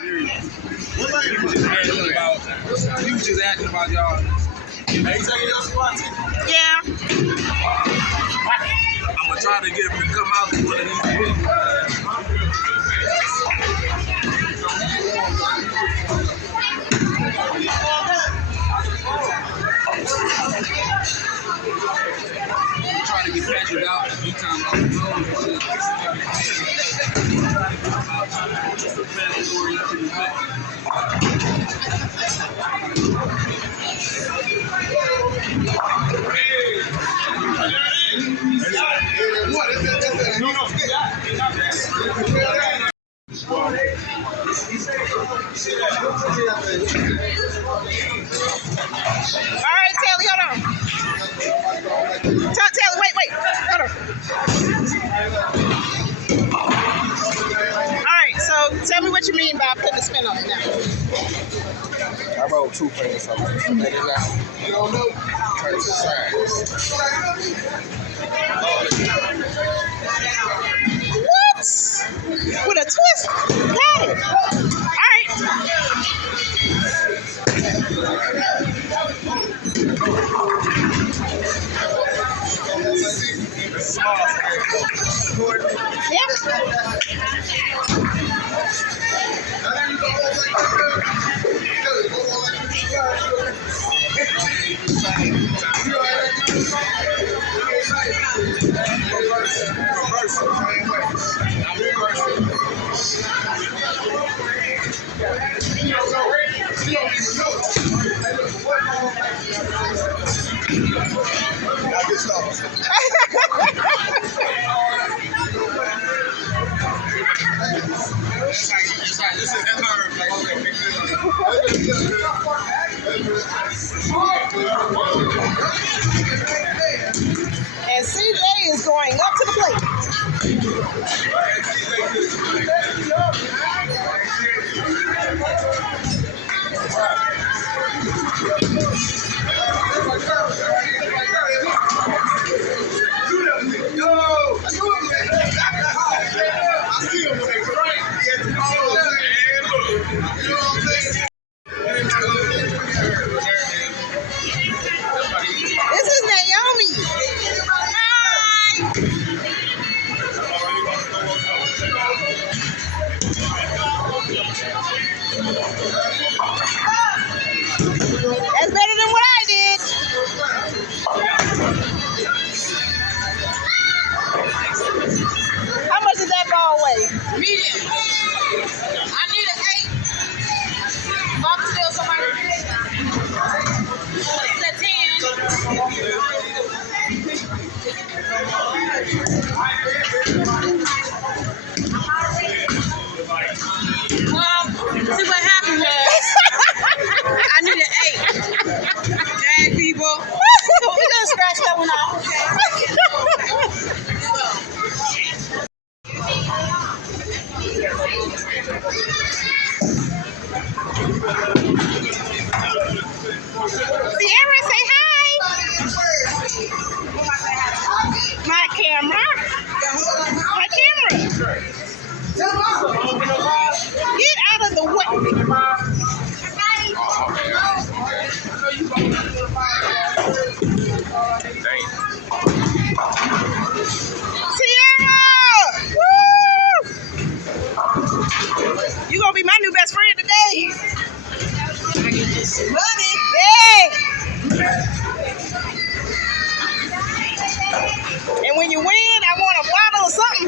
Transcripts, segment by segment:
He was just asking about y'all. Hey, taking your spot? Yeah. I'm gonna try to get him to come out to one of these videos. I'm trying to get Patrick out. He talking about the road and All right, Telly, hold on. Telly, wait, hold on. All right, so tell me what you mean by putting a spin on it now. I rolled 2 fingers on it. You don't know? Turn to the side. What? With a twist? Got it. All right. Yep. And CJ is going up to the plate. This is Naomi. Hi. That's better than what I did. How much does that ball weigh? Medium. I need an 8. Bob still somebody. It's a 10. See what happened was I need an 8. Dang people. So we done scratched that one off. Sierra, say hi. My camera. My camera. Get out of the way. Sierra! Woo! You gonna be my new best friend today. Money. Hey! And when you win, I want a bottle or something.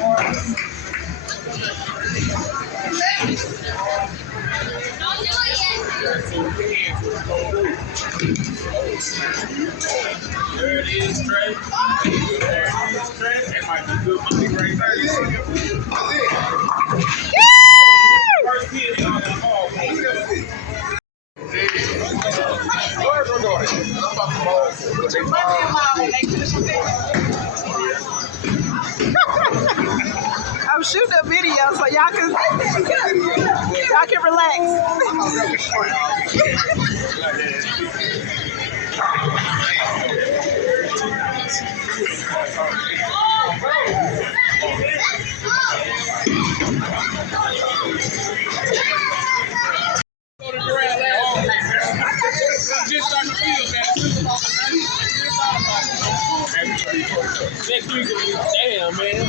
there it is, Trey. There it is, Trey. That might be good money right there. First kid on that ball. Where's my daughter? I'm about to ball. I'm shooting a video so y'all can relax. Damn, man.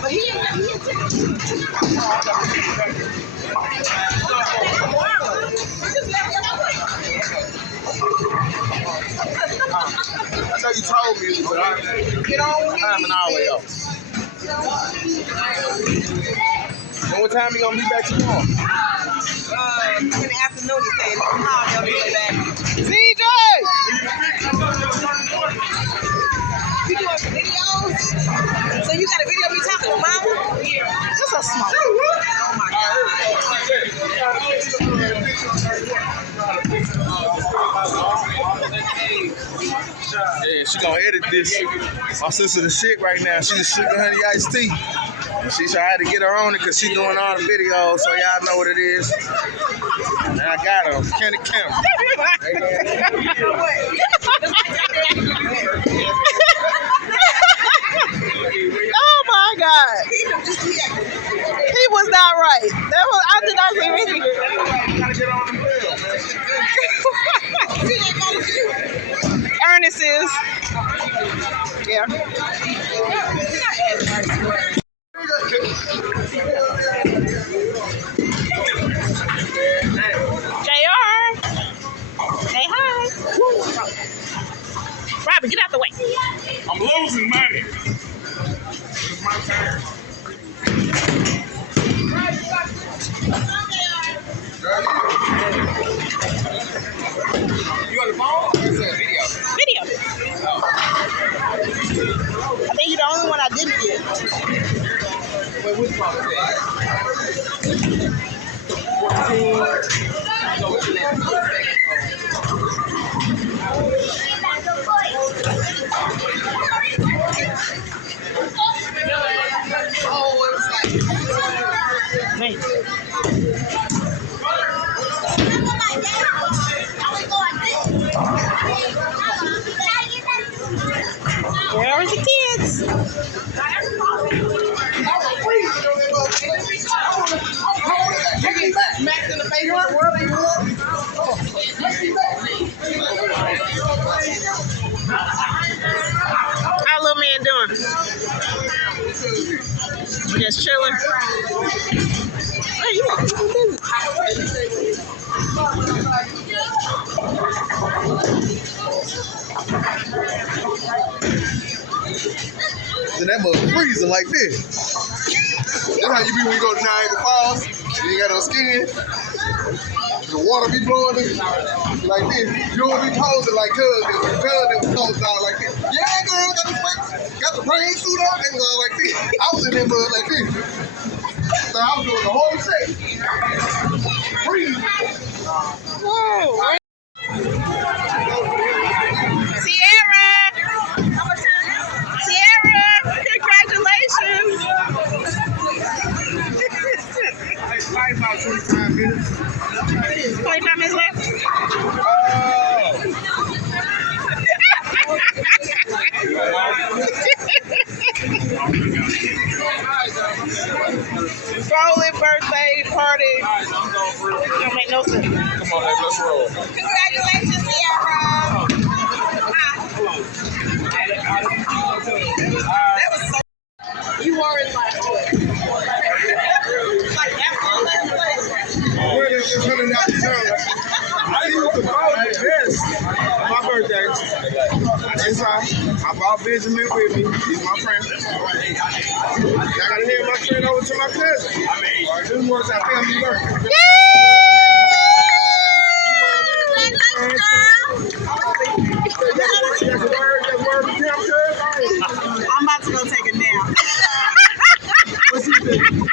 But he I know you told me, but I'm an hour way off. And what time you gonna be back tomorrow? in the afternoon, he said, they'll be back. CJ! You doing videos? So you got a video of me talking to mama? That's a smart. Oh my Yeah, she gonna edit this. My sister the shit right now. She the sugar honey iced tea. And she tried to get her on it because she doing all the videos, so y'all know what it is. And I got her. Kenny Kemp. Oh my God. He was not right. That was, I did not say anything. Gotta get on the bill, man. Ernest is. Yeah. JR. Say hi. Robert, get out the way. I'm losing money. It's my turn. You on the phone? Or is that video? Video. I think you're the only one I didn't get. Wait, which phone is that? 14. Wait. Where are the kids? Smacked in the face with the world you want. How little man doing? Just chilling. Hey, you want to do Then that mother freezing like this. That's how you be when you go to Niagara Falls. You ain't got no skin. The water be blowing like this. You don't be posing like Cuz. Cuz that was posing out like this. Yeah, girl, got the rain suit on. They was all like this. I was in that mud like this. So I was doing the whole set. Freezing. Whoa. Sierra! Sierra! Congratulations! Like about 25 minutes. 25 minutes left? Rolling birthday party. Don't make no sense. Come on, let's roll. Congratulations, Sierra. That was so. You were in like after the last place. Where is this $100? I used to buy the best on my birthday. Inside, I brought Benjamin with me. He's my friend. I gotta hand my friend over to my cousin. This was our family birthday. I'm about to go take a nap. What's he think?